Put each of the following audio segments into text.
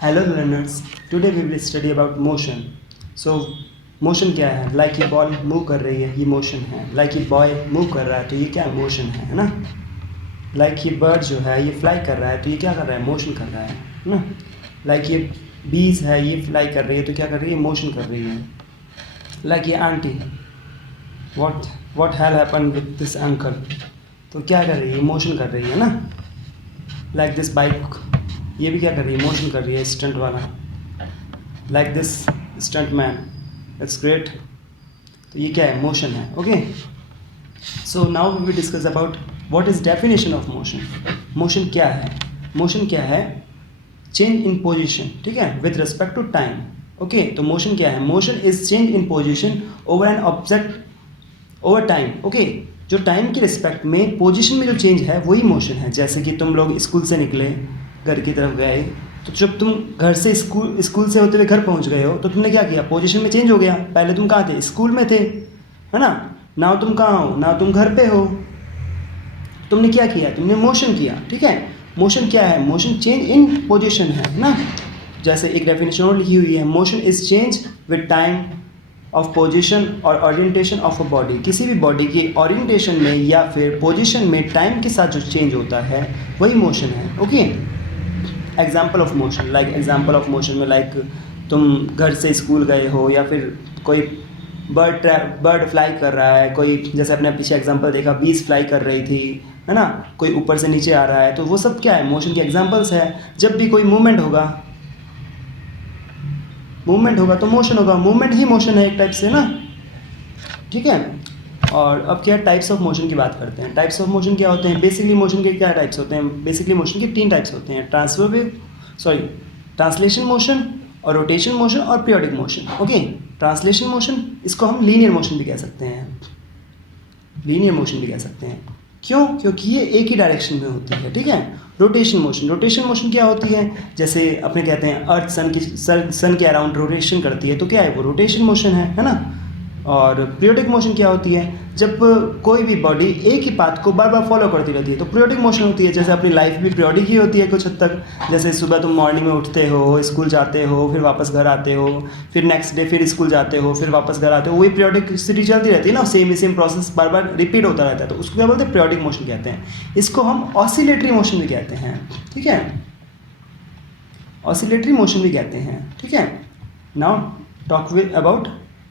Hello learners, today we will study about motion. So motion क्या है? Like ये ball move कर रही है, ये मोशन है. Like ये बॉय मूव कर रहा है, तो ये क्या मोशन है ना? Like ये बर्ड जो है ये फ्लाई कर रहा है, तो ये क्या कर रहा है? मोशन कर रहा है ना? Like ये बीज है ये फ्लाई कर रही है, तो क्या कर रही है? मोशन कर रही है. Like ये aunty, what hell happened with this uncle? तो क्या कर रही है? मोशन कर रही है ना? Like this bike, ये भी क्या कर रही है? मोशन कर रही है, स्टंट वाला. Like this stunt man, that's great. तो ये क्या है? मोशन है. Okay, so now we will discuss about what is definition of motion. Motion क्या है? मोशन क्या है? चेंज इन पोजिशन, ठीक है, with respect to time. Okay, तो मोशन क्या है? Motion is change in position over an object over time. Okay, जो टाइम के रिस्पेक्ट में पोजिशन में जो चेंज है वही मोशन है. जैसे कि तुम लोग स्कूल से निकले, घर की तरफ गए, तो जब तुम घर से स्कूल से होते हुए घर पहुंच गए हो, तो तुमने क्या किया? पोजीशन में चेंज हो गया. पहले तुम कहाँ थे? स्कूल में थे, है ना? नाउ तुम कहाँ हो? नाउ तुम घर पे हो. तुमने क्या किया? तुमने मोशन किया. ठीक है, मोशन क्या है? मोशन चेंज इन पोजीशन है ना. जैसे एक डेफिनेशन और लिखी हुई है, motion is change with time of position और ओरिएंटेशन ऑफ अ बॉडी. किसी भी बॉडी की ओरिएंटेशन में या फिर पोजीशन में टाइम के साथ जो चेंज होता है वही मोशन है. Okay, example of motion, like example of motion में लाइक तुम घर से स्कूल गए हो, या फिर कोई बर्ड फ्लाई कर रहा है, कोई जैसे अपने पीछे एग्जाम्पल देखा, बीज फ्लाई कर रही थी, है ना, कोई ऊपर से नीचे आ रहा है, तो वो सब क्या है? मोशन के एग्जाम्पल्स है. जब भी कोई मूवमेंट होगा तो मोशन होगा. मूवमेंट ही मोशन है एक टाइप से ना. ठीक है, और अब क्या टाइप्स ऑफ मोशन की बात करते हैं. टाइप्स ऑफ मोशन क्या होते हैं? बेसिकली मोशन के क्या टाइप्स होते हैं? बेसिकली मोशन के 3 टाइप्स होते हैं, ट्रांसलेशन मोशन और रोटेशन मोशन और periodic motion. Okay, translation motion, इसको हम लीनियर मोशन भी कह सकते हैं. लीनियर मोशन भी कह सकते हैं. क्यों? क्योंकि ये एक ही डायरेक्शन में होती है. ठीक है. रोटेशन मोशन क्या होती है? जैसे अपने कहते हैं अर्थ सन के अराउंड रोटेशन करती है, तो क्या है? वो रोटेशन मोशन है ना. और पीरियोडिक मोशन क्या होती है? जब कोई भी बॉडी एक ही पाथ को बार बार फॉलो करती रहती है, तो पीरियोडिक मोशन होती है. जैसे अपनी लाइफ भी पीरियोडिक ही होती है कुछ हद तक. जैसे सुबह तुम मॉर्निंग में उठते हो, स्कूल जाते हो, फिर वापस घर आते हो, फिर नेक्स्ट डे फिर स्कूल जाते हो, फिर वापस घर आते हो, वही पीरियोडिकसिटी चलती रहती है ना. सेम प्रोसेस बार बार रिपीट होता रहता है, तो उसको क्या बोलते हैं? पीरियोडिक मोशन कहते हैं. इसको हम ऑसिलेटरी मोशन भी कहते हैं. ठीक है, ऑसिलेटरी मोशन भी कहते हैं. ठीक है, now talk about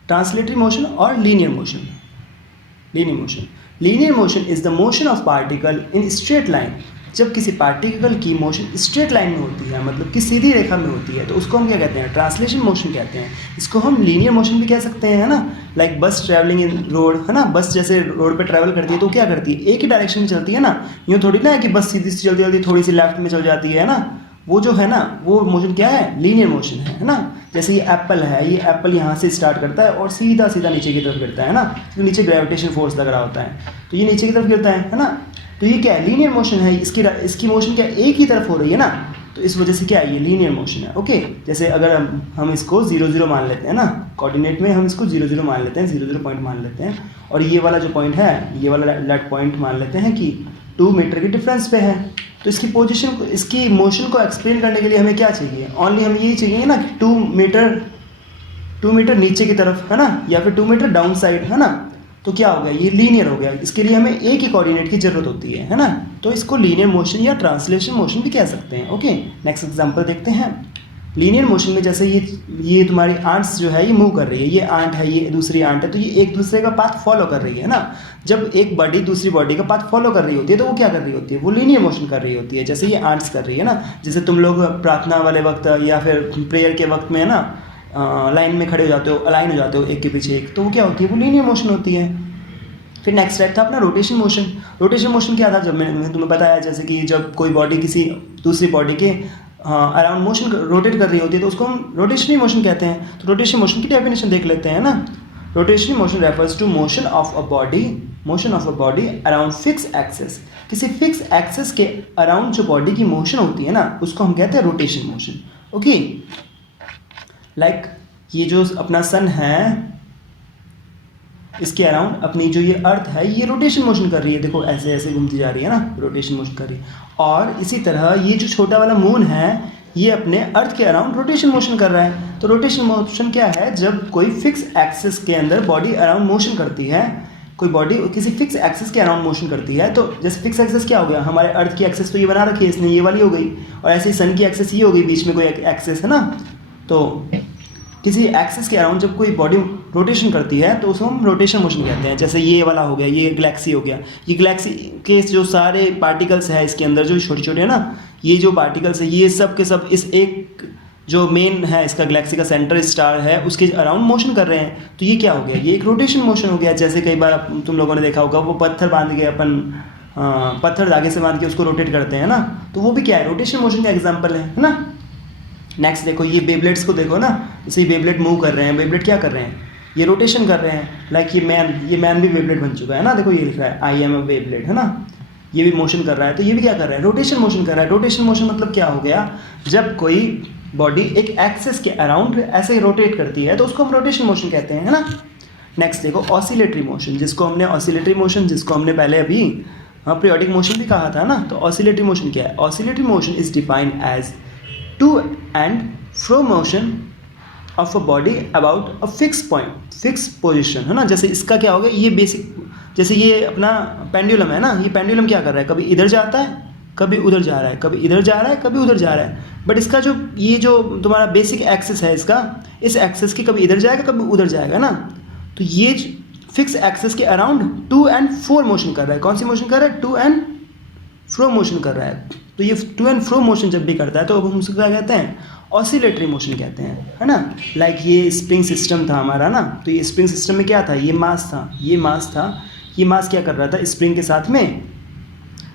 translatory motion और linear motion. Linear motion is the motion of particle in straight line. जब किसी पार्टिकल की मोशन स्ट्रेट लाइन में होती है, मतलब कि सीधी रेखा में होती है, तो उसको हम क्या कहते हैं? ट्रांसलेशन मोशन कहते हैं. इसको हम लीनियर मोशन भी कह सकते हैं, है ना. लाइक बस ट्रैवलिंग इन रोड, है ना. बस जैसे रोड पे ट्रैवल करती है, तो क्या करती है? एक ही डायरेक्शन में चलती है ना. यूँ थोड़ी ना है कि बस सीधी सी चलती थोड़ी सी लेफ्ट में चल जाती है ना. वो जो है ना, वो मोशन क्या है? लीनियर मोशन है ना. जैसे ये एप्पल है, ये एप्पल यहाँ से स्टार्ट करता है और सीधा सीधा नीचे की तरफ गिरता है ना, क्योंकि नीचे ग्रेविटेशन फोर्स लग रहा होता है, तो ये नीचे की तरफ गिरता है ना. तो ये क्या है? लीनियर मोशन है. इसकी मोशन क्या एक ही तरफ हो रही है ना, तो इस वजह से क्या है? ये लीनियर मोशन है. ओके, जैसे अगर हम इसको 0 मान लेते हैं ना, कोऑर्डिनेट में हम इसको 0 मान लेते हैं, 0 पॉइंट मान लेते हैं, और ये वाला जो पॉइंट है, ये वाला लेट पॉइंट मान लेते हैं कि 2 मीटर की डिफरेंस पे है. तो इसकी पोजीशन को, इसकी मोशन को एक्सप्लेन करने के लिए हमें क्या चाहिए? ओनली हमें यही चाहिए ना कि 2 मीटर नीचे की तरफ, है ना, या फिर 2 मीटर डाउन साइड, है ना. तो क्या हो गया? ये लीनियर हो गया. इसके लिए हमें एक ही कोऑर्डिनेट की जरूरत होती है ना. तो इसको लीनियर मोशन या ट्रांसलेशन मोशन भी कह सकते हैं. ओके, नेक्स्ट एग्जांपल देखते हैं. लीनियर मोशन में जैसे ये तुम्हारी आंट्स जो है ये मूव कर रही है, ये आंट है, ये दूसरी आंट है, तो ये एक दूसरे का पाथ फॉलो कर रही है ना. जब एक बॉडी दूसरी बॉडी का पाथ फॉलो कर रही होती है, तो वो क्या कर रही होती है? वो लीनियर मोशन कर रही होती है. जैसे ये आंट्स कर रही है ना. जैसे तुम लोग प्रार्थना वाले वक्त या फिर प्रेयर के वक्त में, है ना, लाइन में खड़े हो जाते हो, अलाइन हो जाते हो एक के पीछे एक, तो वो क्या होती है? वो लीनियर मोशन होती है. फिर नेक्स्ट टाइप था अपना रोटेशन मोशन. रोटेशन मोशन क्या था? जब मैंने तुम्हें बताया, जैसे कि जब कोई बॉडी किसी दूसरी बॉडी के अराउंड मोशन रोटेट कर रही होती है, तो उसको हम रोटेशनरी मोशन कहते हैं. तो रोटेशन मोशन की डेफिनेशन देख लेते हैं ना. Rotationary motion refers to motion of a body around fix axis. किसी फिक्स एक्सेस के अराउंड जो बॉडी की मोशन होती है ना, उसको हम कहते हैं रोटेशन मोशन. ओके, लाइक ये जो अपना सन है, इसके अराउंड अपनी जो ये अर्थ है, ये रोटेशन मोशन कर रही है. देखो ऐसे ऐसे घूमती जा रही है ना, रोटेशन मोशन कर रही है. और इसी तरह ये जो छोटा वाला मून है, ये अपने अर्थ के अराउंड रोटेशन मोशन कर रहा है। तो रोटेशन मोशन क्या है, जब कोई फिक्स एक्सिस के अंदर बॉडी अराउंड मोशन करती है, कोई बॉडी किसी फिक्स एक्सिस के अराउंड मोशन करती है। तो जैसे फिक्स एक्सिस क्या हो गया, हमारे अर्थ की एक्सिस तो ये बना रखी है इसने, ये वाली हो गई, और ऐसे ही सन की एक्सिस ये हो गई, बीच में कोई एक्सिस है ना। तो किसी एक्सिस के अराउंड जब कोई बॉडी रोटेशन करती है तो उसको हम रोटेशन मोशन कहते हैं। जैसे ये वाला हो गया, ये गैलेक्सी हो गया, ये गैलेक्सी के जो सारे पार्टिकल्स है इसके अंदर जो छोटे छोटे है ना, ये जो पार्टिकल्स है ये सब के सब इस एक जो मेन है इसका गैलेक्सी का सेंटर स्टार है उसके अराउंड मोशन कर रहे हैं। तो ये क्या हो गया, ये एक रोटेशन मोशन हो गया। जैसे कई बार तुम लोगों ने देखा होगा वो पत्थर बांध के अपन पत्थर धागे से बांध के उसको रोटेट करते हैं ना, तो वो भी क्या है, रोटेशन मोशन का एग्जाम्पल है ना। नेक्स्ट देखो, ये बेब्लेट्स को देखो ना, जैसे ये बेब्लेट मूव कर रहे हैं, बेब्लेट क्या कर रहे हैं, ये रोटेशन कर रहे हैं। लाइक ये मैन भी बेब्लेट बन चुका है ना, देखो ये लिख रहा है आई एम अ बेब्लेट, है ना, ये भी मोशन कर रहा है। तो ये भी क्या कर रहा है, रोटेशन मोशन कर रहा है। रोटेशन मोशन मतलब क्या हो गया, जब कोई बॉडी एक एक्सिस के अराउंड ऐसे ही रोटेट करती है तो उसको हम रोटेशन मोशन कहते हैं, है ना। नेक्स्ट देखो, ऑसिलेटरी मोशन, जिसको हमने पहले अभी पीरियोडिक मोशन भी कहा था ना। तो ऑसिलेटरी मोशन क्या है, oscillatory motion is defined as to and fro motion of a body about a fix point, fix position, है ना। जैसे इसका क्या होगा, ये बेसिक, जैसे ये अपना पेंडुलम है ना, ये पेंडुलम क्या कर रहा है, कभी इधर जाता है कभी उधर जा रहा है, कभी इधर जा रहा है कभी उधर जा रहा है। बट इसका जो ये जो तुम्हारा बेसिक एक्सिस है इसका, इस एक्सिस की कभी इधर जाएगा कभी उधर जाएगा ना। तो ये फिक्स एक्सिस के around two and four motion कर रहा है। कौन सी मोशन कर रहा है, टू एंड फ्रो मोशन कर रहा है। तो ये टू एंड फ्रो मोशन जब भी करता है तो अब हम उसको क्या कहते हैं, ऑसिलेटरी मोशन कहते हैं, है ना। लाइक ये स्प्रिंग सिस्टम था हमारा ना, तो ये स्प्रिंग सिस्टम में क्या था, ये मास था, ये मास क्या कर रहा था, स्प्रिंग के साथ में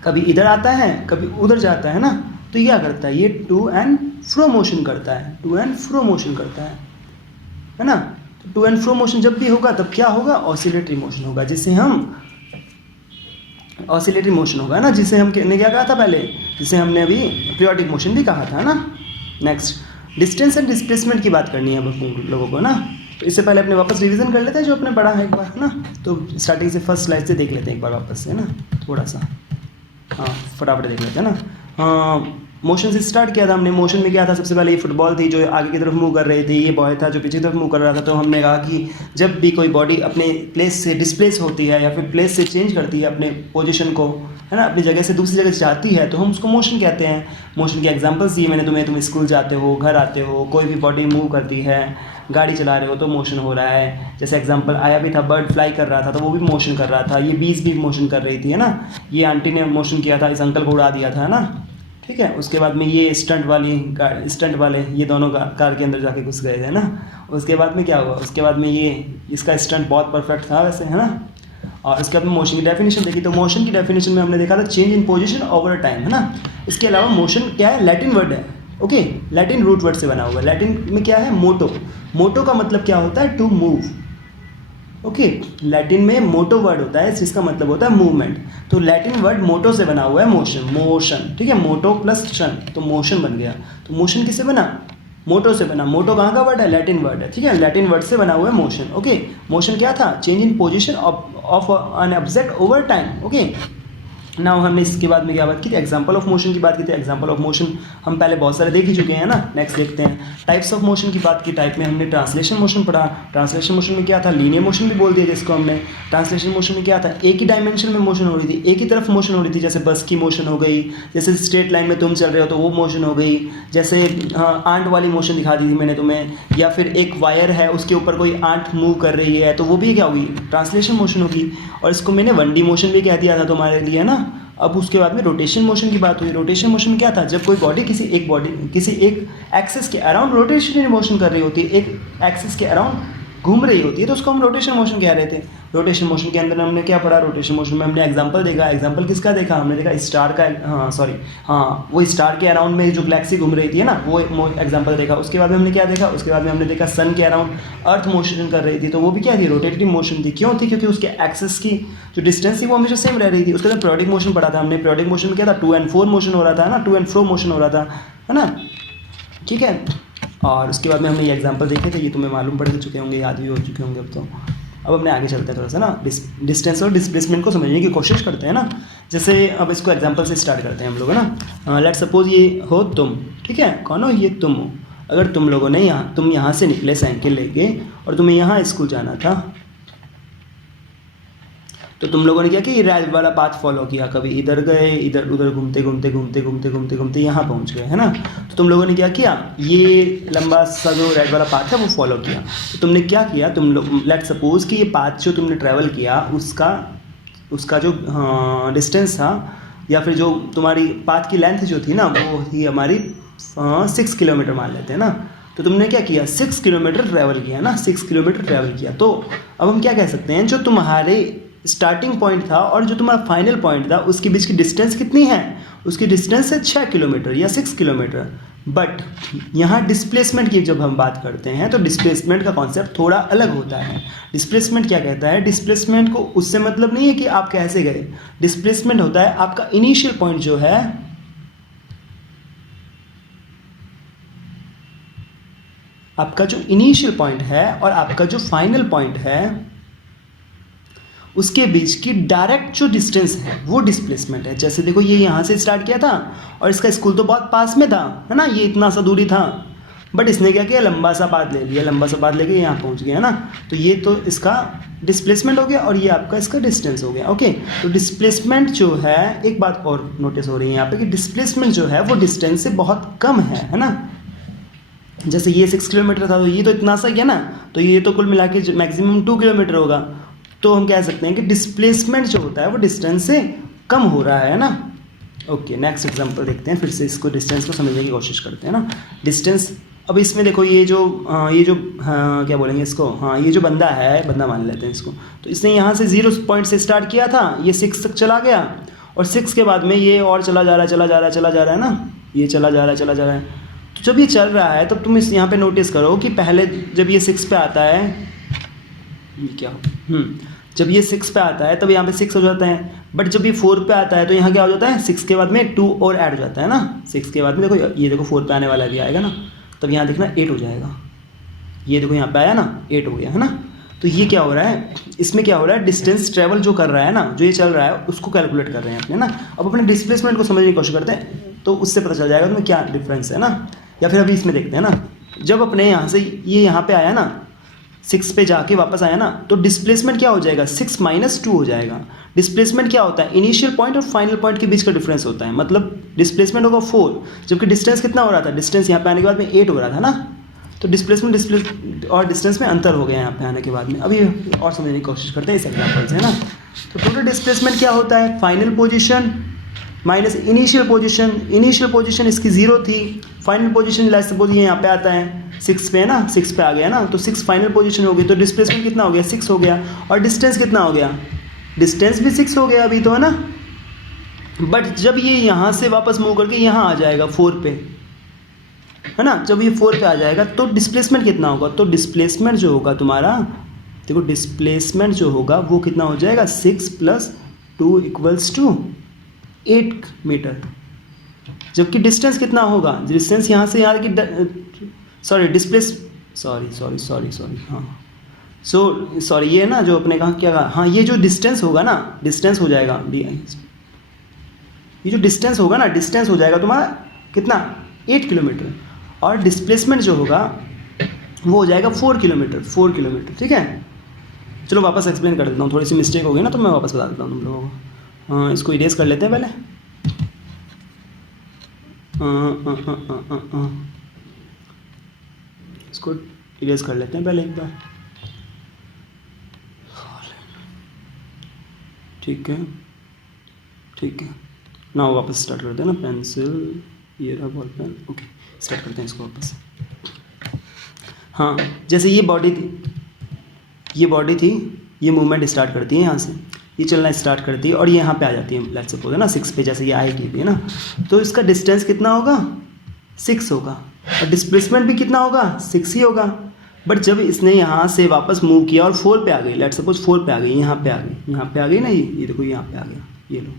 कभी इधर आता है कभी उधर जाता है ना। तो ये क्या करता है, ये टू एंड फ्रो मोशन करता है, टू एंड फ्रो मोशन करता है ना। तो टू एंड फ्रो मोशन जब भी होगा तब क्या होगा, ऑसिलेटरी मोशन होगा, जिसे हम ऑसिलेटरी मोशन होगा ना, जिसे हम ने क्या कहा था पहले, जिसे हमने अभी पीरियोडिक मोशन भी कहा था ना। नेक्स्ट, डिस्टेंस एंड डिस्प्लेसमेंट की बात करनी है अब लोगों को ना। तो इससे पहले अपने वापस रिवीजन कर लेते हैं जो अपने पढ़ा है एक बार, है ना। तो स्टार्टिंग से फर्स्ट स्लाइड से देख लेते हैं एक बार वापस से, है ना, थोड़ा सा, हाँ फटाफट देख लेते हैं ना। मोशन से स्टार्ट किया था हमने। मोशन में क्या था, सबसे पहले ये फुटबॉल थी जो आगे की तरफ मूव कर रही थी, ये बॉय था जो पीछे की तरफ मूव कर रहा था। तो हमने कहा कि जब भी कोई बॉडी अपने प्लेस से डिस्प्लेस होती है या फिर प्लेस से चेंज करती है अपने पोजीशन को, है ना, अपनी जगह से दूसरी जगह जाती है तो हम उसको मोशन कहते हैं। मोशन के एग्जांपल्स दिए मैंने तुम्हें, तुम स्कूल जाते हो, घर आते हो, कोई भी बॉडी मूव करती है, गाड़ी चला रहे हो तो मोशन हो रहा है। जैसे एग्जांपल आया भी था, बर्ड फ्लाई कर रहा था तो वो भी मोशन कर रहा था, ये बीज भी मोशन कर रही थी, है ना। ये आंटी ने मोशन किया था, इस अंकल को उड़ा दिया था, है ना, ठीक है। उसके बाद में ये स्टंट वाले ये दोनों कार के अंदर जाके घुस गए थे ना। उसके बाद में क्या हुआ, उसके बाद में ये इसका स्टंट बहुत परफेक्ट था वैसे, है ना। और इसके बाद में मोशन की डेफिनेशन देखी, तो मोशन की डेफिनेशन में हमने देखा था change in position over time, है ना। इसके अलावा मोशन क्या है, लैटिन वर्ड है, ओके, लैटिन रूट वर्ड से बना हुआ है। लैटिन में क्या है, मोटो, मोटो का मतलब क्या होता है, टू मूव, ओके। लैटिन में मोटो वर्ड होता है जिसका मतलब होता है मूवमेंट। तो लैटिन वर्ड मोटो से बना हुआ है, मोशन, ठीक है, मोटो प्लस शन तो मोशन बन गया। तो मोशन किससे बना, मोटो से बना। मोटो कहाँ का वर्ड है, लैटिन वर्ड है, ठीक है, लैटिन वर्ड से बना हुआ है मोशन, ओके। मोशन क्या था, change in position of an object over time, okay. Now हमने इसके बाद में क्या बात की थी, एग्जांपल ऑफ मोशन की बात की थी। एग्जांपल ऑफ मोशन हम पहले बहुत सारे देख ही चुके हैं ना। नेक्स्ट देखते हैं टाइप्स ऑफ मोशन की बात की। टाइप में हमने ट्रांसलेशन मोशन पढ़ा। ट्रांसलेशन मोशन में क्या था, लीनियर मोशन भी बोल दिया जिसको हमने। ट्रांसलेशन मोशन में क्या था, एक ही डायमेंशन में मोशन हो रही थी, एक ही तरफ मोशन हो रही थी। जैसे बस की मोशन हो गई, जैसे स्ट्रेट लाइन में तुम चल रहे हो तो वो मोशन हो गई, जैसे आंट वाली मोशन दिखा दी थी मैंने तुम्हें, या फिर एक वायर है उसके ऊपर कोई आंट मूव कर रही है तो वो भी क्या होगी, ट्रांसलेशन मोशन होगी। और इसको मैंने 1D मोशन भी कह दिया था तुम्हारे लिए ना। अब उसके बाद में रोटेशन मोशन की बात हुई। रोटेशन मोशन में क्या था, जब कोई बॉडी किसी एक एक्सिस के अराउंड रोटेशनल मोशन कर रही होती है, एक एक्सिस के अराउंड घूम रही होती है, तो उसको हम रोटेशन मोशन कह रहे थे। रोटेशन मोशन के अंदर हमने क्या पढ़ा, रोटेशन मोशन में हमने एग्जांपल देखा। एग्जांपल किसका देखा, हमने देखा स्टार का, वो स्टार के अराउंड में जो गैलेक्सी घूम रही थी, है ना, वो एग्जांपल देखा। उसके बाद में हमने क्या देखा, उसके बाद में हमने देखा सन के अराउंड अर्थ मोशन कर रही थी, तो वो भी क्या थी, रोटेटिंग मोशन थी। क्यों थी, क्योंकि उसके एक्सिस की जो डिस्टेंस थी वो हमेशा सेम रह रही थी। उसके बाद पीरियोडिक मोशन पढ़ा था हमने। पीरियोडिक मोशन में क्या था, टू एंड फोर मोशन हो रहा था ना, टू एंड फ्रो मोशन हो रहा था, है ना, ठीक है। और उसके बाद में हमने ये एग्जांपल देखे थे, ये तुम्हें मालूम पड़ चुके होंगे, याद भी हो चुके होंगे अब तो। अब हमने आगे चलते हैं थोड़ा सा ना, डिस्टेंस और डिस्प्लेसमेंट को समझने की कोशिश करते हैं ना। जैसे अब इसको एग्जांपल से स्टार्ट करते हैं हम लोग, है ना। लेट्स सपोज ये हो तुम, ठीक है, कौन हो, ये तुम हो। अगर तुम लोगों ने तुम यहाँ से निकले साइकिल लेके और तुम्हें यहाँ स्कूल जाना था, तो तुम लोगों ने क्या किया, ये राइट वाला पाथ फॉलो किया, कभी इधर गए, इधर उधर घूमते घूमते घूमते घूमते घूमते घूमते यहाँ पहुँच गए, है ना। तो तुम लोगों ने क्या किया, ये लंबा सा जो राइट वाला पाथ है वो फॉलो किया। तो तुमने क्या किया, तुम लोग लेट्स सपोज कि ये पाथ जो तुमने ट्रैवल किया उसका जो डिस्टेंस था, या फिर जो तुम्हारी पाथ की लेंथ जो थी ना, वो थी हमारी 6 किलोमीटर मान लेते हैं ना। तो तुमने क्या किया, 6 किलोमीटर ट्रैवल किया ना, 6 किलोमीटर ट्रैवल किया। तो अब हम क्या कह सकते हैं, जो तुम्हारे स्टार्टिंग पॉइंट था और जो तुम्हारा फाइनल पॉइंट था उसके बीच की डिस्टेंस कितनी है, उसकी डिस्टेंस है 6 किलोमीटर या 6 किलोमीटर। बट यहाँ डिस्प्लेसमेंट की जब हम बात करते हैं तो डिस्प्लेसमेंट का कॉन्सेप्ट थोड़ा अलग होता है। डिस्प्लेसमेंट क्या कहता है, डिस्प्लेसमेंट को उससे मतलब नहीं है कि आप कैसे गए। डिस्प्लेसमेंट होता है आपका इनिशियल पॉइंट जो है, आपका जो इनिशियल पॉइंट है और आपका जो फाइनल पॉइंट है उसके बीच की डायरेक्ट जो डिस्टेंस है वो डिस्प्लेसमेंट है। जैसे देखो ये यहाँ से स्टार्ट किया था और इसका स्कूल तो बहुत पास में था, है ना, ये इतना सा दूरी था, बट इसने क्या किया, लंबा सा पाथ ले लिया, लंबा सा पाथ लेके यहाँ पहुँच गया, है ना। तो ये तो इसका डिस्प्लेसमेंट हो गया और ये आपका इसका डिस्टेंस हो गया। ओके, तो डिस्प्लेसमेंट जो है, एक बात और नोटिस हो रही है यहाँ पे कि डिस्प्लेसमेंट जो है वो डिस्टेंस से बहुत कम है ना। जैसे ये 6 किलोमीटर था तो ये तो इतना सा गया ना, तो ये तो कुल मिला के मैक्सिमम 2 किलोमीटर होगा। तो हम कह सकते हैं कि डिस्प्लेसमेंट जो होता है वो डिस्टेंस से कम हो रहा है ना। ओके, नेक्स्ट एग्जांपल देखते हैं, फिर से इसको डिस्टेंस को समझने की कोशिश करते हैं ना। डिस्टेंस, अब इसमें देखो ये जो क्या बोलेंगे इसको, ये जो बंदा है, बंदा मान लेते हैं इसको, तो इसने यहाँ से 0 पॉइंट से स्टार्ट किया था, ये 6 तक चला गया और 6 के बाद में ये और चला जा रहा है ना, ये चला जा रहा है। तो जब ये चल रहा है तब तुम इस यहाँ पे नोटिस करो कि पहले जब ये 6 पे आता है, ये क्या जब ये 6 पे आता है तब यहाँ पे 6 हो जाता है, बट जब ये 4 पे आता है तो यहाँ क्या हो जाता है, 6 के बाद में 2 और ऐड हो जाता है ना। 6 के बाद में देखो ये देखो 4 पे आने वाला भी आएगा ना, तब यहाँ देखना 8 हो जाएगा। ये देखो यहाँ पे आया ना, 8 हो गया, है ना। तो ये क्या हो रहा है, इसमें क्या हो रहा है, डिस्टेंस ट्रेवल जो कर रहा है ना, जो ये चल रहा है उसको कैलकुलेट कर रहे हैं अपने ना। अब अपने डिस्प्लेसमेंट को समझने की कोशिश करते हैं तो उससे पता चल जाएगा तुम्हें क्या डिफरेंस है ना। या फिर अभी इसमें देखते हैं ना, जब अपने यहाँ से ये यहाँ पे आया ना, 6 पे जाके वापस आया ना, तो डिस्प्लेसमेंट क्या हो जाएगा, 6 - 2 हो जाएगा। डिस्प्लेसमेंट क्या होता है, इनिशियल पॉइंट और फाइनल पॉइंट के बीच का डिफरेंस होता है, मतलब डिस्प्लेसमेंट होगा 4, जबकि डिस्टेंस कितना हो रहा था, डिस्टेंस यहाँ पे आने के बाद में 8 हो रहा था ना। तो डिस्प्लेसमेंट और डिस्टेंस में अंतर हो गया यहाँ पे आने के बाद में। अभी और समझने की कोशिश करते हैं इस एग्जाम्पल से, है ना। तो टोटल डिस्प्लेसमेंट क्या होता है, final position minus initial position. Initial position इसकी 0 थी, फाइनल पोजीशन लेट्स सपोज ये यहाँ पे आता है 6 पे, है ना, 6 पे आ गया ना, तो 6 फाइनल पोजीशन हो गई, तो डिस्प्लेसमेंट कितना हो गया, 6 हो गया। और डिस्टेंस कितना हो गया, डिस्टेंस भी 6 हो गया अभी तो, है ना। बट जब ये यहाँ से वापस मूव करके यहाँ आ जाएगा 4 पे, है ना, जब ये 4 पे आ जाएगा तो डिस्प्लेसमेंट कितना होगा, तो डिस्प्लेसमेंट जो होगा तुम्हारा, देखो डिस्प्लेसमेंट जो होगा वो कितना हो जाएगा, 6 + 2 = 8 मीटर। जबकि डिस्टेंस कितना होगा, डिस्टेंस यहाँ से यहाँ की सॉरी ये ना जो अपने कहा क्या कहा, ये जो डिस्टेंस होगा ना, डिस्टेंस हो जाएगा ये जो डिस्टेंस होगा ना, डिस्टेंस हो जाएगा तुम्हारा कितना, 8 किलोमीटर। और डिस्प्लेसमेंट जो होगा वो हो जाएगा 4 किलोमीटर, ठीक है। चलो वापस एक्सप्लेन कर देता हूँ, थोड़ी सी मिस्टेक हो गई ना, तो मैं वापस बता देता हूँ तुम लोगों को। इसको इरेज कर लेते हैं पहले। इसको इरेज कर लेते हैं पहले एक बार, ठीक है ना। वापस स्टार्ट करते हैं ना, पेंसिल, ये रहा बॉल पेन, ओके स्टार्ट करते हैं इसको वापस। जैसे ये बॉडी थी, ये मूवमेंट स्टार्ट करती है यहाँ से, ये चलना स्टार्ट करती है और ये यहाँ पे आ जाती है, लेट्स सपोज, है ना, 6 पे जैसे ये आएगी, है ना। तो इसका डिस्टेंस कितना होगा, 6 होगा, और डिस्प्लेसमेंट भी कितना होगा, 6 ही होगा। बट जब इसने यहाँ से वापस मूव किया और 4 पे आ गई, लेट्स सपोज 4 पे आ गई, यहाँ पे आ गई ना, ये देखो यहाँ पे आ गया, ये लो,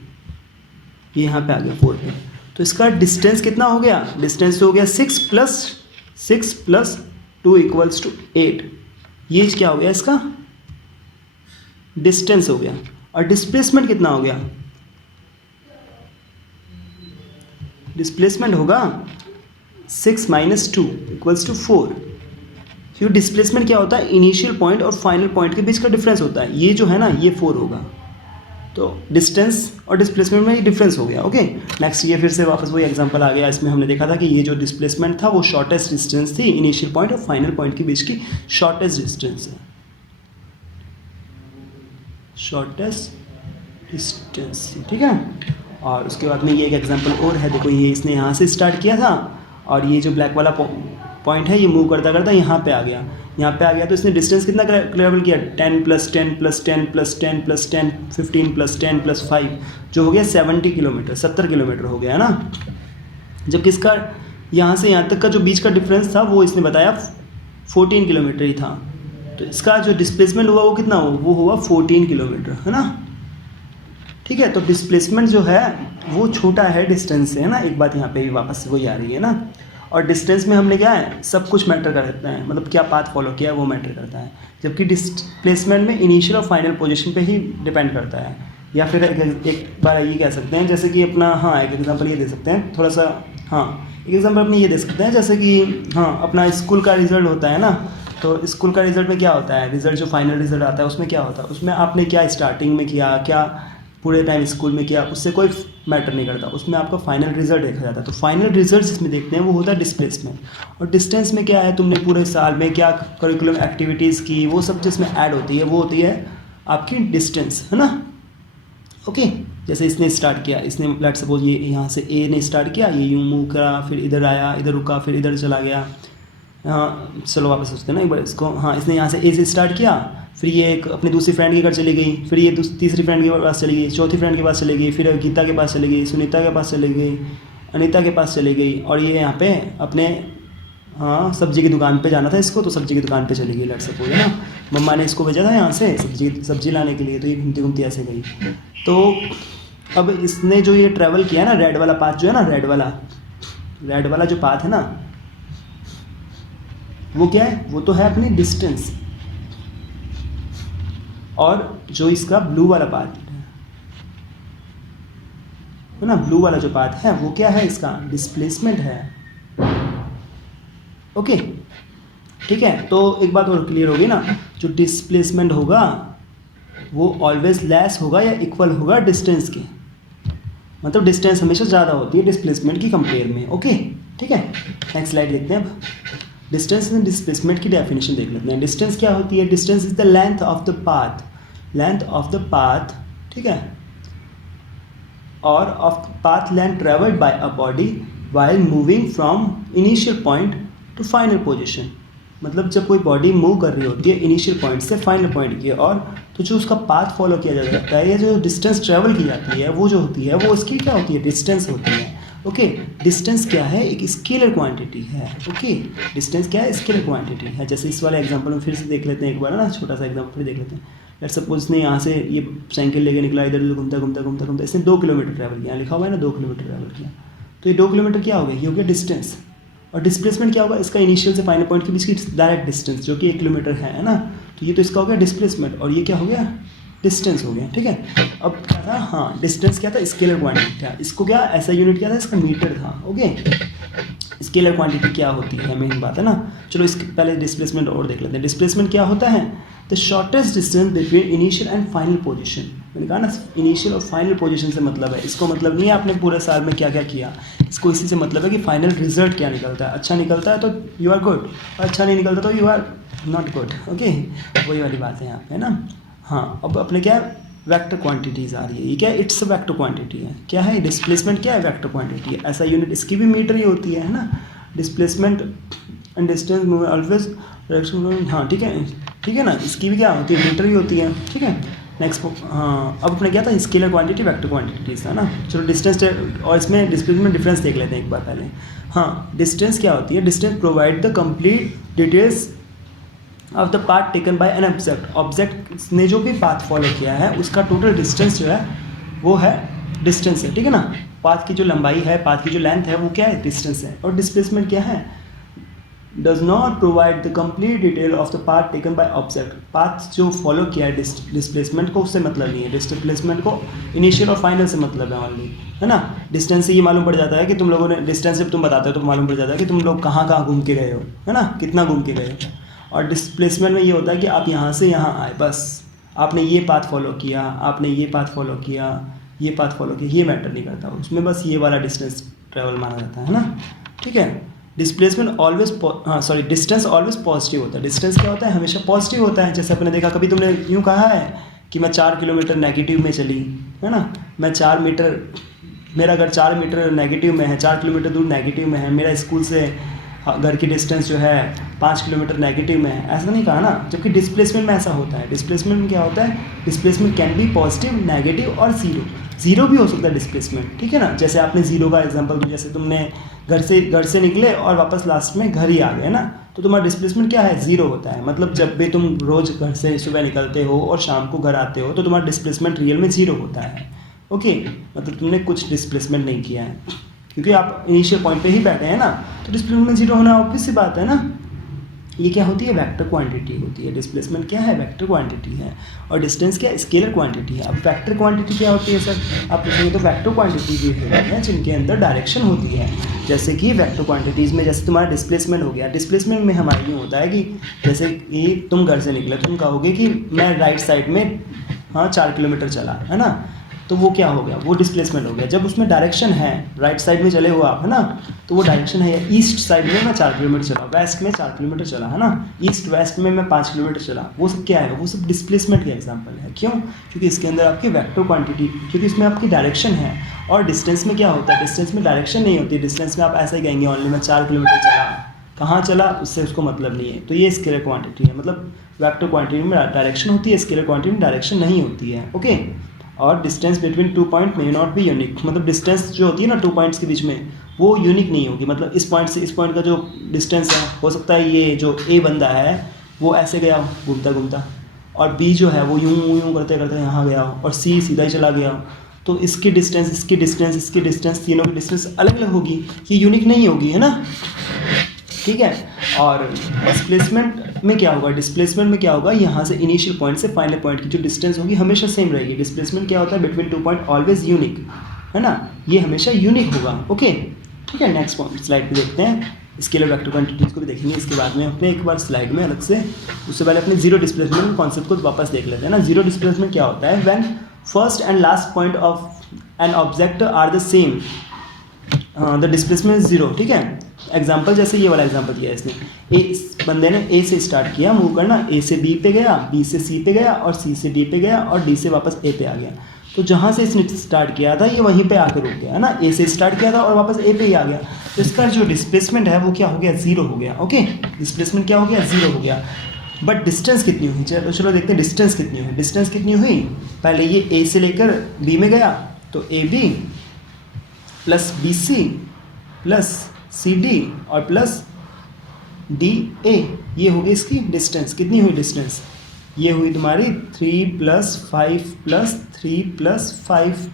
ये यहाँ पे आ गया 4 पे, तो इसका डिस्टेंस कितना हो गया, डिस्टेंस हो गया 6 + 2 = 8। ये क्या हो गया, इसका डिस्टेंस हो गया। और डिस्प्लेसमेंट कितना हो गया, डिस्प्लेसमेंट होगा 6 माइनस 2 इक्वल्स टू 4। क्योंकि डिस्प्लेसमेंट क्या होता है, इनिशियल पॉइंट और फाइनल पॉइंट के बीच का डिफरेंस होता है। ये जो है ना ये 4 होगा, तो डिस्टेंस और डिस्प्लेसमेंट में ये डिफरेंस हो गया। ओके, नेक्स्ट ये फिर से वापस वही एग्जांपल आ गया। इसमें हमने देखा था कि ये जो डिस्प्लेसमेंट था वो शॉर्टेस्ट डिस्टेंस थी, इनिशियल पॉइंट और फाइनल पॉइंट के बीच की शॉर्टेस्ट डिस्टेंस है, शॉर्टेस्ट डिस्टेंस, ठीक है। और उसके बाद में ये एक एग्जांपल और है, देखो ये इसने यहाँ से स्टार्ट किया था और ये जो ब्लैक वाला पॉइंट है ये मूव करता करता यहाँ पे आ गया, यहाँ पे आ गया। तो इसने डिस्टेंस कितना ट्रेवल किया, 10 + 10 + 10 + 10 + 10 15 + 10 + 5 जो हो गया 70 किलोमीटर, 70 किलोमीटर हो गया है ना। जबकि इसका यहाँ से यहाँ तक का जो बीच का डिफरेंस था वो इसने बताया 14 किलोमीटर ही था। तो इसका जो डिस्प्लेसमेंट हुआ वो कितना हुआ, वो हुआ 14 किलोमीटर, है ना। ठीक है, तो डिस्प्लेसमेंट जो है वो छोटा है डिस्टेंस से, है ना। एक बात यहाँ पे भी वापस से वही आ रही है ना। और डिस्टेंस में हमने क्या है, सब कुछ मैटर करता है, मतलब क्या पाथ फॉलो किया है वो मैटर करता है। जबकि डिस्प्लेसमेंट में इनिशियल और फाइनल पोजीशन पे ही डिपेंड करता है। या फिर एक बार ये कह सकते हैं जैसे कि अपना, हाँ एक एग्जांपल ये दे सकते हैं थोड़ा सा, हाँ एक एग्जांपल अपने ये दे सकते हैं जैसे कि हाँ अपना स्कूल का रिजल्ट होता है ना। तो स्कूल का रिजल्ट में क्या होता है, रिजल्ट जो फाइनल रिजल्ट आता है उसमें क्या होता है, उसमें आपने क्या स्टार्टिंग में किया, क्या पूरे टाइम स्कूल में किया, उससे कोई मैटर नहीं करता, उसमें आपका फाइनल रिजल्ट देखा जाता है। तो फाइनल रिजल्ट जिसमें देखते हैं वो होता है डिस्प्लेसमेंट। और डिस्टेंस में क्या है, तुमने पूरे साल में क्या करिकुलम एक्टिविटीज़ की, वो सब जिसमें ऐड होती है वो होती है आपकी डिस्टेंस, है ना। ओके, जैसे इसने स्टार्ट किया, इसने लेट्स सपोज ये यहाँ से ए ने स्टार्ट किया, ये यूँ मूव करा, फिर इधर आया, इधर रुका, फिर इधर चला गया। हाँ चलो वापस सोचते हैं ना एक बार इसको। हाँ इसने यहाँ से ए से स्टार्ट किया, फिर ये एक अपनी दूसरी फ्रेंड के घर चली गई, फिर ये तीसरी फ्रेंड के पास चली गई, चौथी फ्रेंड के पास चली गई, फिर गीता के पास चली गई, सुनीता के पास चली गई, अनीता के पास चली गई, और ये यहाँ पे अपने हाँ सब्जी की दुकान पे जाना था इसको, तो सब्जी की दुकान पे चली गई लेट्स सपोज, है ना। मम्मा ने इसको भेजा था यहाँ से सब्जी लाने के लिए, तो ये घूमती घूमती ऐसे गई। तो अब इसने जो ये ट्रैवल किया ना, रेड वाला पाथ जो है ना, रेड वाला जो पाथ है ना, वो क्या है, वो तो है अपनी डिस्टेंस। और जो इसका ब्लू वाला पाथ है ना, ब्लू वाला जो पाथ है वो क्या है, इसका डिस्प्लेसमेंट है। ओके ठीक है, तो एक बात और क्लियर होगी ना, जो डिस्प्लेसमेंट होगा वो ऑलवेज लेस होगा या इक्वल होगा डिस्टेंस के, मतलब डिस्टेंस हमेशा ज़्यादा होती है डिस्प्लेसमेंट की कंपेयर में। ओके ठीक है, नेक्स्ट स्लाइड देखते हैं। अब डिस्टेंस एंड डिस्प्लेसमेंट की डेफिनेशन देख लेते हैं। डिस्टेंस क्या होती है, distance is the length of the path, ठीक है, और of path length travelled by a body while moving from initial point two final position. मतलब जब कोई बॉडी मूव कर रही होती है इनिशियल पॉइंट से फाइनल पॉइंट की और, तो जो उसका पाथ फॉलो किया जाता है, या जो डिस्टेंस ट्रेवल की जाती है वो जो होती है वो उसकी क्या होती है, डिस्टेंस होती है। ओके डिस्टेंस क्या है, एक स्केलर क्वांटिटी है। ओके डिस्टेंस क्या है, स्केलर क्वांटिटी है। जैसे इस वाले एग्जांपल में फिर से देख लेते हैं एक बार ना, छोटा सा एग्जांपल फिर देख लेते हैं। लेट्स सपोज इसने यहाँ से ये साइकिल लेके निकला, इधर उधर घूमता इसने 2 किलोमीटर ट्रैवल किया, लिखा हुआ है ना 2 किलोमीटर ट्रैवल किया। तो ये 2 किलोमीटर क्या हो गया, ये हो गया डिस्टेंस। और डिस्प्लेसमेंट क्या होगा, इसका इनिशियल से फाइनल पॉइंट के बीच की डायरेक्ट डिस्टेंस जो कि 1 किलोमीटर है ना। तो ये तो इसका हो गया डिस्प्लेसमेंट, और ये क्या हो गया, डिस्टेंस हो गया। ठीक है, अब क्या था, हाँ डिस्टेंस क्या था, स्केलर क्वांटिटी था। इसको क्या ऐसा यूनिट क्या था, इसका मीटर था। ओके स्केलर क्वांटिटी क्या होती है, मेन बात है ना। चलो इसके पहले डिस्प्लेसमेंट और देख लेते हैं। डिस्प्लेसमेंट क्या होता है, the shortest distance between initial and final position. मैंने कहा ना इनिशियल और फाइनल पोजीशन से मतलब है, इसको मतलब नहीं है आपने पूरे साल में क्या क्या किया, इसको इसी से मतलब है कि फाइनल रिजल्ट क्या निकलता है। अच्छा निकलता है तो यू आर गुड, और अच्छा नहीं निकलता तो you are not good. Okay वही वाली बात है यहाँ पे, है ना। हाँ अब अपने क्या वेक्टर क्वांटिटीज़ आ रही है, ये क्या है, इट्स वेक्टर क्वांटिटी है। क्या है डिस्प्लेसमेंट, क्या है वेक्टर क्वांटिटी है। ऐसा यूनिट इसकी भी मीटर ही होती है ना। Displacement and distance always direction, हाँ ठीक है ना, इसकी भी क्या होती है, मीटर ही होती है। ठीक है नेक्स्ट, हाँ अब अपने क्या था, स्केलर क्वांटिटी वेक्टर क्वांटिटीज है ना। चलो डिस्टेंस और इसमें डिस्प्लेसमेंट डिफरेंस देख लेते हैं एक बार पहले। हाँ डिस्टेंस क्या होती है, distance provide the complete details of the path taken by an object ने जो भी पाथ फॉलो किया है उसका टोटल डिस्टेंस जो है वो है डिस्टेंस है। ठीक है ना, पाथ की जो लंबाई है, पाथ की जो लेंथ है वो क्या है, डिस्टेंस है। और डिस्प्लेसमेंट क्या है, does not provide the complete detail of the path taken by object. Path जो फॉलो किया है डिस्प्लेसमेंट को, उससे मतलब नहीं है, डिस्प्लेसमेंट को इनिशियल और फाइनल से मतलब है ओनली, है ना। डिस्टेंस से ये मालूम पड़ जाता है कि तुम लोगों ने, डिस्टेंस जब तुम बताते हो तो मालूम पड़ जाता है कि तुम लोग कहाँ कहाँ घूम के गए हो, है ना, कितना घूम के गए हो। और डिस्प्लेसमेंट में ये होता है कि आप यहाँ से यहाँ आए, बस आपने ये पाथ फॉलो किया, आपने ये पाथ फॉलो किया, ये पाथ फॉलो किया, ये मैटर नहीं करता उसमें, बस ये वाला डिस्टेंस ट्रैवल माना जाता है ना, ठीक है। Displacement always distance always positive होता है। डिस्टेंस क्या होता है, हमेशा पॉजिटिव होता है। जैसे आपने देखा, कभी तुमने यूँ कहा है कि मैं 4 किलोमीटर नेगेटिव में चली, है ना, मैं 4 मीटर, मेरा घर 4 मीटर नेगेटिव में है, 4 किलोमीटर दूर नेगेटिव में है, मेरा स्कूल से घर की डिस्टेंस जो है 5 किलोमीटर नेगेटिव में है, ऐसा नहीं कहा ना। जबकि डिस्प्लेसमेंट में ऐसा होता है। डिस्प्लेसमेंट में क्या होता है, displacement can be positive, negative और जीरो भी हो सकता है डिस्प्लेसमेंट, ठीक है ना। जैसे आपने जीरो का एग्जांपल दिया, जैसे तुमने घर से निकले और वापस लास्ट में घर ही आ गए ना, तो तुम्हारा डिस्प्लेसमेंट क्या है, जीरो होता है। मतलब जब भी तुम रोज़ घर से सुबह निकलते हो और शाम को घर आते हो तो तुम्हारा डिस्प्लेसमेंट रियल में जीरो होता है, ओके। मतलब तुमने कुछ डिस्प्लेसमेंट नहीं किया है, क्योंकि आप इनिशियल पॉइंट पे ही बैठे हैं ना, तो डिस्प्लेसमेंट जीरो होना ऑब्वियस सी बात है ना। ये क्या होती है, वेक्टर क्वांटिटी होती है। डिस्प्लेसमेंट क्या है, वेक्टर क्वांटिटी है। और डिस्टेंस क्या है, स्केलर क्वांटिटी है। अब वेक्टर क्वांटिटी क्या होती है सर, आप पूछेंगे तो वेक्टर क्वांटिटी भी है जिनके अंदर डायरेक्शन होती है। जैसे कि वेक्टर क्वांटिटीज़ में, जैसे तुम्हारा डिस्प्लेसमेंट हो गया, डिस्प्लेसमेंट में हमारा यूँ होता है कि जैसे कि तुम घर से निकले, तुम कहोगे कि मैं राइट साइड में 4 किलोमीटर चला, है ना, तो वो क्या हो गया, वो डिस्प्लेसमेंट हो गया। जब उसमें डायरेक्शन है, राइट साइड में चले हो आप, है ना, तो वो डायरेक्शन है, ईस्ट साइड में मैं 4 किलोमीटर चला, वेस्ट में 4 किलोमीटर चला, है ना, ईस्ट वेस्ट में मैं 5 किलोमीटर चला, वो सब क्या है, वो सब डिस्प्लेसमेंट के एग्जाम्पल है। क्यों, क्योंकि इसके अंदर आपकी वेक्टर क्वांटिटी, क्योंकि इसमें आपकी डायरेक्शन है। और डिस्टेंस में क्या होता है, डिस्टेंस में डायरेक्शन नहीं होती। डिस्टेंस में आप ऐसा ही कहेंगे ओनली मैं 4 किलोमीटर चला, कहाँ चला उससे उसको मतलब नहीं है। तो ये स्केलर क्वांटिटी है, मतलब वेक्टर क्वांटिटी में डायरेक्शन होती है, स्केलर क्वांटिटी में डायरेक्शन नहीं होती है, ओके। और distance between 2 point may not be unique, मतलब डिस्टेंस जो होती है ना 2 पॉइंट्स के बीच में, वो यूनिक नहीं होगी। मतलब इस पॉइंट से इस पॉइंट का जो डिस्टेंस है, हो सकता है ये जो ए बंदा है वो ऐसे गया हो घूमता घूमता, और बी जो है वो यूं यूं करते करते यहाँ गया हो, और सी सीधा ही चला गया हो। तो इसकी डिस्टेंस, इसकी डिस्टेंस, इसकी डिस्टेंस, तीनों की डिस्टेंस अलग अलग होगी, ये यूनिक नहीं होगी, है ना, ठीक है। और डिस्प्लेसमेंट में क्या होगा, डिस्प्लेसमेंट में क्या होगा, यहाँ से इनिशियल पॉइंट से फाइनल पॉइंट की जो डिस्टेंस होगी हमेशा सेम रहेगी। डिस्प्लेसमेंट क्या होता है, बिटवीन 2 पॉइंट ऑलवेज यूनिक, है ना, ये हमेशा यूनिक होगा, ओके, ठीक है। नेक्स्ट पॉइंट स्लाइड पे देखते हैं, स्केलर वेक्टर क्वांटिटीज़ को भी देखेंगे इसके बाद में अपने एक बार स्लाइड में अलग से। उससे पहले अपने जीरो डिस्प्लेसमेंट कॉन्सेप्ट को वापस देख लेते हैं ना। जीरो डिस्प्लेसमेंट क्या होता है, when first and last point of an object are the same, the displacement is zero, ठीक है। एग्जाम्पल जैसे ये वाला एग्जाम्पल दिया है इसने, इस बंदे ने ए से स्टार्ट किया मूव करना, ए से बी पे गया, बी से सी पे गया, और सी से डी पे गया, और डी से वापस ए पे आ गया। तो जहाँ से इसने स्टार्ट किया था ये वहीं पे आकर रुक गया, है ना, ए से स्टार्ट किया था और वापस ए पे ही आ गया। तो इसका जो डिस्प्लेसमेंट है वो क्या हो गया, जीरो हो गया, ओके। डिस्प्लेसमेंट क्या हो गया, जीरो हो गया। बट डिस्टेंस कितनी हुई, चलो देखते हैं डिस्टेंस कितनी हुई। डिस्टेंस कितनी हुई, पहले ये ए से लेकर बी में गया, तो A B plus B C plus C D और प्लस डी ए, ये हो गई इसकी डिस्टेंस। कितनी हुई डिस्टेंस, ये हुई तुम्हारी 3 + 5 + 3 + 5,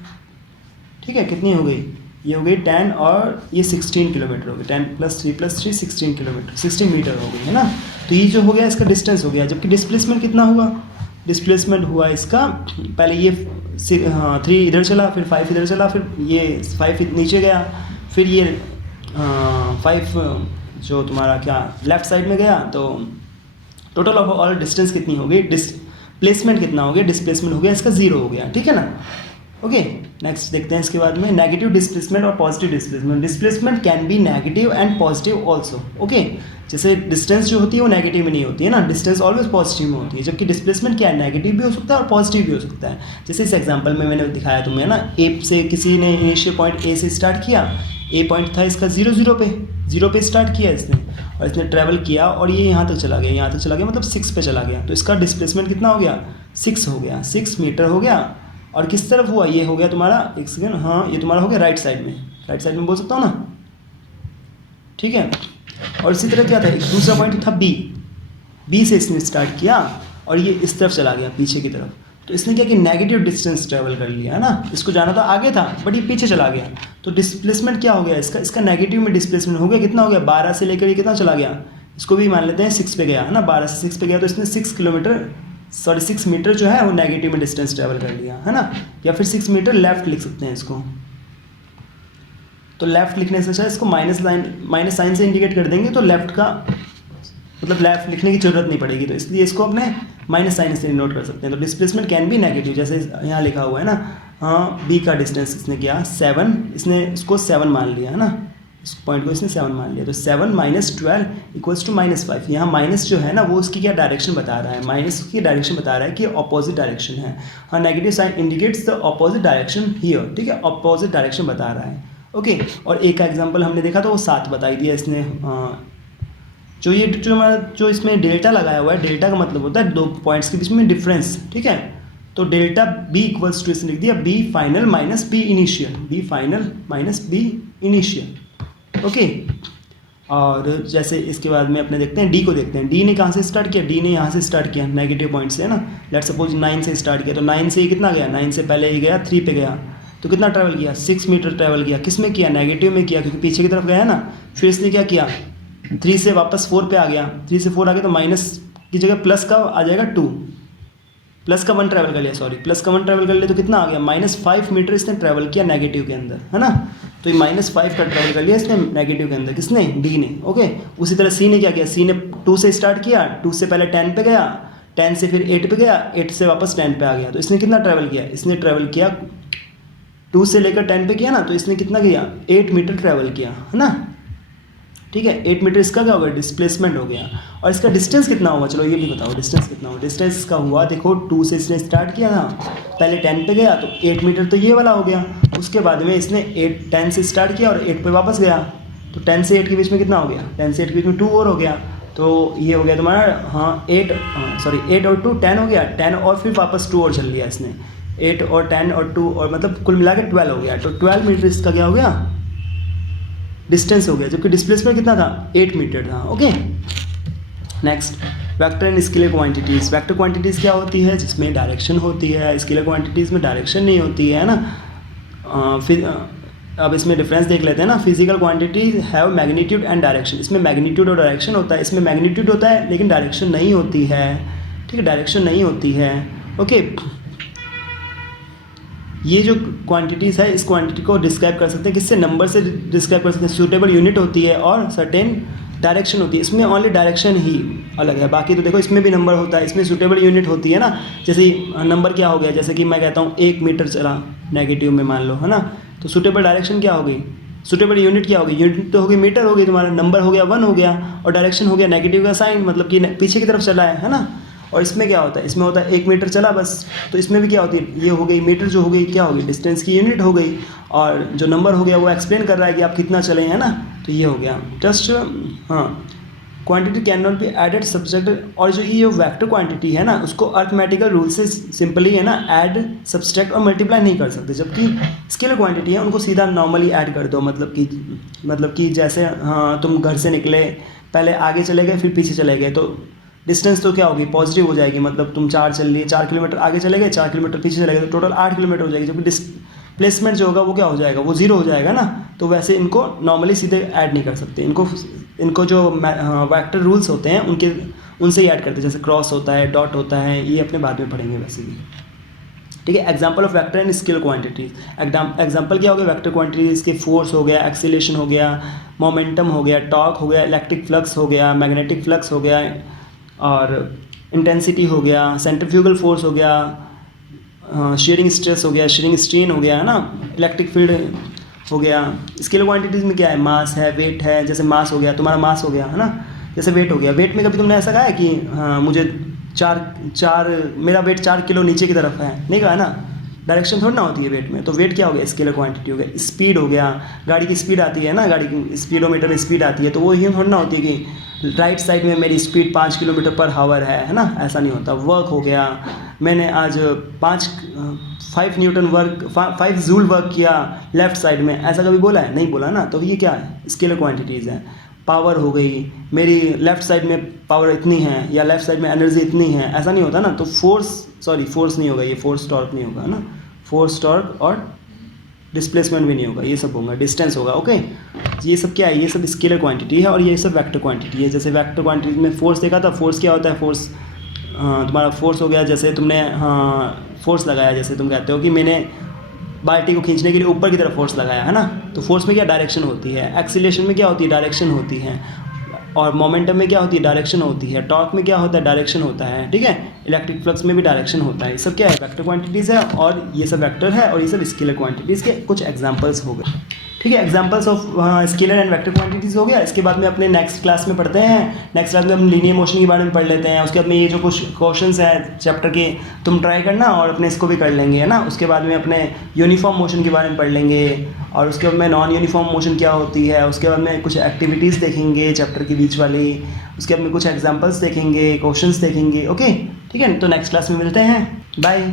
ठीक है। कितनी हो गई, ये हो गई 10 और ये 16 किलोमीटर हो गई। 10 + 3 + 3 16 किलोमीटर, 16 मीटर हो गई, है ना। तो ये जो हो गया इसका डिस्टेंस हो गया। जबकि डिस्प्लेसमेंट कितना हुआ, डिस्प्लेसमेंट हुआ इसका, पहले ये 3 इधर चला, फिर 5 इधर चला, फिर ये 5 नीचे गया, फिर ये 5 जो तुम्हारा क्या लेफ्ट साइड में गया। तो टोटल ऑफ ऑल डिस्टेंस कितनी हो गई, डिस्प्लेसमेंट कितना हो गया, डिस्प्लेसमेंट हो गया इसका जीरो हो गया, ठीक है ना, ओके। नेक्स्ट देखते हैं इसके बाद में नेगेटिव डिस्प्लेसमेंट और positive displacement. Displacement can be negative and positive also, okay. जैसे डिस्टेंस जो होती है वो नेगेटिव में नहीं होती है ना, डिस्टेंस ऑलवेज पॉजिटिव में होती है। जबकि डिस्प्लेसमेंट क्या है, नेगेटिव भी हो सकता है और पॉजिटिव भी हो सकता है। जैसे इस एग्जांपल में मैंने दिखाया तुम्हें ना, ए से किसी ने इनिशियल पॉइंट ए से स्टार्ट किया, ए पॉइंट था इसका 0 पे स्टार्ट किया इसने, और इसने ट्रैवल किया और ये यहाँ तक चला गया, यहाँ तक चला गया मतलब 6 पे चला गया। तो इसका डिस्प्लेसमेंट कितना हो गया, 6 हो गया, 6 मीटर हो गया। और किस तरफ हुआ, ये हो गया तुम्हारा, एक सेकेंड, हाँ ये तुम्हारा हो गया राइट साइड में बोल सकता हूँ ना, ठीक है। और इसी तरह क्या था, दूसरा पॉइंट था बी से इसने स्टार्ट किया और ये इस तरफ चला गया पीछे की तरफ। तो इसने क्या कि नेगेटिव डिस्टेंस ट्रैवल कर लिया, है ना। इसको जाना था आगे था बट ये पीछे चला गया। तो डिस्प्लेसमेंट क्या हो गया इसका नेगेटिव में डिस्प्लेसमेंट हो गया, कितना हो गया, 12 से लेकर ये कितना चला गया, इसको भी मान लेते हैं 6 पे गया है ना, 12 से 6 पे गया तो इसने 6 मीटर जो है वो नेगेटिव में डिस्टेंस ट्रेवल कर लिया है ना, या फिर 6 मीटर लेफ्ट लिख सकते हैं इसको। तो लेफ्ट लिखने से अच्छा इसको माइनस साइन से इंडिकेट कर देंगे तो लेफ्ट का मतलब लेफ्ट लिखने की जरूरत नहीं पड़ेगी, तो इसलिए इसको अपने माइनस साइन से नोट कर सकते हैं। तो डिस्प्लेसमेंट कैन बी नेगेटिव, जैसे यहाँ लिखा हुआ है ना, हाँ बी का डिस्टेंस इसने किया 7, इसने इसको 7 मान लिया है ना, इस पॉइंट को इसने 7 मान लिया, तो 7 माइनस 12 इक्वल्स टू -5। यहाँ माइनस जो है ना वो उसकी क्या डायरेक्शन बता रहा है, माइनस की डायरेक्शन बता रहा है कि अपोजिट डायरेक्शन है। हाँ negative sign indicates the opposite direction here, ठीक है, अपोजिट डायरेक्शन बता रहा है। ओके, और एक का एग्जाम्पल हमने देखा तो वो 7 बताई दिया इसने। जो इसमें डेल्टा लगाया हुआ है, डेल्टा का मतलब होता है 2 पॉइंट्स के बीच में डिफरेंस, ठीक है। तो डेल्टा बी इक्वल्स टू इसने लिख दिया B final minus B initial, B final minus B initial. Okay, और जैसे इसके बाद में अपने देखते हैं डी को देखते हैं। डी ने कहाँ से स्टार्ट किया, डी ने यहाँ से स्टार्ट किया नेगेटिव पॉइंट से है ना, लेट्स सपोज 9 से स्टार्ट किया, तो 9 से कितना गया, 9 से पहले ये गया 3 पे गया, तो कितना ट्रैवल किया, 6 मीटर ट्रैवल किया। किस में किया, नेगेटिव में किया, क्योंकि पीछे की तरफ गया है ना। फिर इसने क्या किया, 3 से वापस 4 पे आ गया, 3 से 4 आ गया तो माइनस की जगह प्लस का आ जाएगा 2, प्लस का 1 ट्रैवल कर लिया, सॉरी प्लस का 1 ट्रैवल कर लिया, तो कितना आ गया, -5 मीटर इसने ट्रैवल किया नेगेटिव के अंदर, है ना। तो ये -5 का ट्रैवल कर लिया इसने नेगेटिव के अंदर, किसने, डी ने। ओके, उसी तरह सी ने क्या किया, सी ने 2 से स्टार्ट किया, 2 से पहले 10 पे गया, 10 से फिर 8 पे गया, 8 से वापस 10 पे आ गया, तो इसने कितना ट्रैवल किया, इसने ट्रैवल किया 2 से लेकर 10 पे किया ना, तो इसने कितना किया, 8 मीटर ट्रैवल किया, है ना, ठीक है। 8 मीटर इसका क्या होगा, डिस्प्लेसमेंट हो गया। और इसका डिस्टेंस कितना होगा, चलो ये भी बताओ डिस्टेंस कितना होगा। डिस्टेंस इसका हुआ, देखो 2 से इसने स्टार्ट किया था, पहले 10 पे गया तो 8 मीटर तो ये वाला हो गया, उसके बाद में इसने 10 से स्टार्ट किया और 8 पे वापस गया, तो 10 से 8 के बीच में कितना हो गया, 10 से 8 के बीच में 2 और हो गया, तो ये हो गया तुम्हारा 8 और 2 10 हो गया, 10 और फिर वापस 2 और चल लिया इसने, 8 और 10 और 2 और मतलब कुल मिला के 12 हो गया, तो 12 मीटर इसका क्या हो गया, डिस्टेंस हो गया, जबकि डिस्प्लेसमेंट कितना था, 8 मीटर था। Okay, next vector and scalar quantities. Vector quantities क्या होती है, जिसमें डायरेक्शन होती है, स्केलर क्वांटिटीज़ में डायरेक्शन नहीं होती है ना। फिर अब इसमें डिफरेंस देख लेते हैं ना। Physical quantities have magnitude and direction, इसमें मैग्नीट्यूड और डायरेक्शन होता है, इसमें मैग्नीट्यूड होता है लेकिन डायरेक्शन नहीं होती है, ठीक है, डायरेक्शन नहीं होती है। ओके, ये जो क्वांटिटीज़ है इस क्वांटिटी को डिस्क्राइब कर सकते हैं किससे, नंबर से डिस्क्राइब कर सकते हैं। सूटेबल यूनिट होती है और सर्टेन डायरेक्शन होती है, इसमें ओनली डायरेक्शन ही अलग है, बाकी तो देखो इसमें भी नंबर होता है, इसमें सूटेबल यूनिट होती है ना। जैसे नंबर क्या हो गया, जैसे कि मैं कहता हूँ 1 मीटर चला नेगेटिव में मान लो, है ना, तो सूटेबल डायरेक्शन क्या होगी, सूटेबल यूनिट क्या होगी, यूनिट तो होगी मीटर होगी तुम्हारा, नंबर हो गया 1 हो गया, और डायरेक्शन हो गया नेगेटिव का साइन, मतलब कि पीछे की तरफ चला है ना। और इसमें क्या होता है, इसमें होता है 1 मीटर चला बस, तो इसमें भी क्या होती है, ये हो गई मीटर जो हो गई क्या होगी, डिस्टेंस की यूनिट हो गई, और जो नंबर हो गया वो एक्सप्लेन कर रहा है कि आप कितना चले हैं ना, तो ये हो गया जस्ट। हाँ, quantity can not be added subtract, और जो ये वेक्टर क्वांटिटी है ना उसको अर्थमेटिकल रूल से सिंपली है ना ऐड सब्सट्रैक्ट और मल्टीप्लाई नहीं कर सकते, जबकि स्केलर क्वांटिटी है उनको सीधा नॉर्मली ऐड कर दो, मतलब कि जैसे हाँ तुम घर से निकले, पहले आगे चले गए फिर पीछे चले गए, तो डिस्टेंस तो क्या होगी, पॉजिटिव हो जाएगी, मतलब तुम 4 चल लिए, 4 किलोमीटर आगे चले गए, 4 किलोमीटर पीछे चले गए, तो टोटल 8 किलोमीटर हो जाएगी, जबकि डिस्प्लेसमेंट जो होगा वो क्या हो जाएगा, वो 0 हो जाएगा ना। तो वैसे इनको नॉर्मली सीधे ऐड नहीं कर सकते, इनको जो वेक्टर रूल्स होते हैं उनसे ही ऐड करते हैं, जैसे क्रॉस होता है, डॉट होता है, ये अपने बाद में पढ़ेंगे वैसे भी, ठीक है। Example of vector and scalar quantities, example क्या हो गया, वेक्टर क्वांटिटीज के फोर्स हो गया, एक्सीलरेशन हो गया, मोमेंटम हो गया, टॉर्क हो गया, इलेक्ट्रिक फ्लक्स हो गया, मैग्नेटिक फ्लक्स हो गया, और इंटेंसिटी हो गया, सेंट्रीफ्यूगल फोर्स हो गया, शेयरिंग स्ट्रेस हो गया, शेयरिंग स्ट्रेन हो गया, है ना, इलेक्ट्रिक फील्ड हो गया। स्केलर क्वांटिटीज़ में क्या है, मास है, वेट है, जैसे मास हो गया, तुम्हारा मास हो गया, है ना, जैसे वेट हो गया। वेट में कभी तुमने ऐसा कहा है कि हाँ मुझे मेरा वेट 4 किलो नीचे की तरफ है, नहीं कहा ना, डायरेक्शन थोड़ी ना होती है वेट में, तो वेट क्या हो गया, स्केलर क्वांटिटी हो गया। स्पीड हो गया, गाड़ी की स्पीड आती है ना, गाड़ी की स्पीडोमीटर में स्पीड आती है, तो वो ये थोड़ी ना होती है कि राइट साइड में मेरी स्पीड 5 किलोमीटर पर हावर है ना, ऐसा नहीं होता। वर्क हो गया, मैंने आज 5 जूल वर्क किया लेफ्ट साइड में, ऐसा कभी बोला है, नहीं बोला ना, तो ये क्या है, स्केलर क्वांटिटीज़ है। पावर हो गई, मेरी लेफ़्ट साइड में पावर इतनी है या लेफ़्ट साइड में एनर्जी इतनी है, ऐसा नहीं होता ना। तो फोर्स नहीं होगा, ये फोर्स टॉर्क नहीं होगा ना, फोर्स टॉर्क और डिस्प्लेसमेंट भी नहीं होगा, ये सब होगा, डिस्टेंस होगा। ओके, ये सब क्या है, ये सब स्केलर क्वांटिटी है और ये सब वेक्टर क्वांटिटी है। जैसे वेक्टर क्वांटिटी में फोर्स देखा था, फोर्स क्या होता है, फोर्स तुम्हारा फोर्स हो गया, जैसे तुमने फोर्स लगाया, जैसे तुम कहते हो कि मैंने बाल्टी को खींचने के लिए ऊपर की तरफ फोर्स लगाया है ना, तो फोर्स में क्या डायरेक्शन होती है, एक्सीलरेशन में क्या होती है, डायरेक्शन होती है, और मोमेंटम में क्या होती है, डायरेक्शन होती है, टॉर्क में क्या होता है, डायरेक्शन होता है, ठीक है, इलेक्ट्रिक फ्लक्स में भी डायरेक्शन होता है। ये सब क्या है, वेक्टर क्वांटिटीज़ है, और ये सब वेक्टर है, और ये सब स्केलर क्वांटिटीज़ के कुछ एग्जांपल्स हो गए। ठीक है, examples of scalar and vector quantities हो गया। इसके बाद में अपने नेक्स्ट क्लास में पढ़ते हैं, नेक्स्ट क्लास में हम लीनियर मोशन के बारे में पढ़ लेते हैं। उसके बाद में ये जो कुछ क्वेश्चंस हैं चैप्टर के, तुम ट्राई करना और अपने इसको भी कर लेंगे, है ना। उसके बाद में अपने यूनिफॉर्म मोशन के बारे में पढ़ लेंगे, और उसके बाद में नॉन यूनिफॉर्म मोशन क्या होती है, उसके बाद में कुछ एक्टिविटीज़ देखेंगे चैप्टर के बीच वाली, उसके बाद में कुछ एग्जाम्पल्स देखेंगे, क्वेश्चंस देखेंगे। ओके, ठीक है, तो नेक्स्ट क्लास में मिलते हैं, बाय।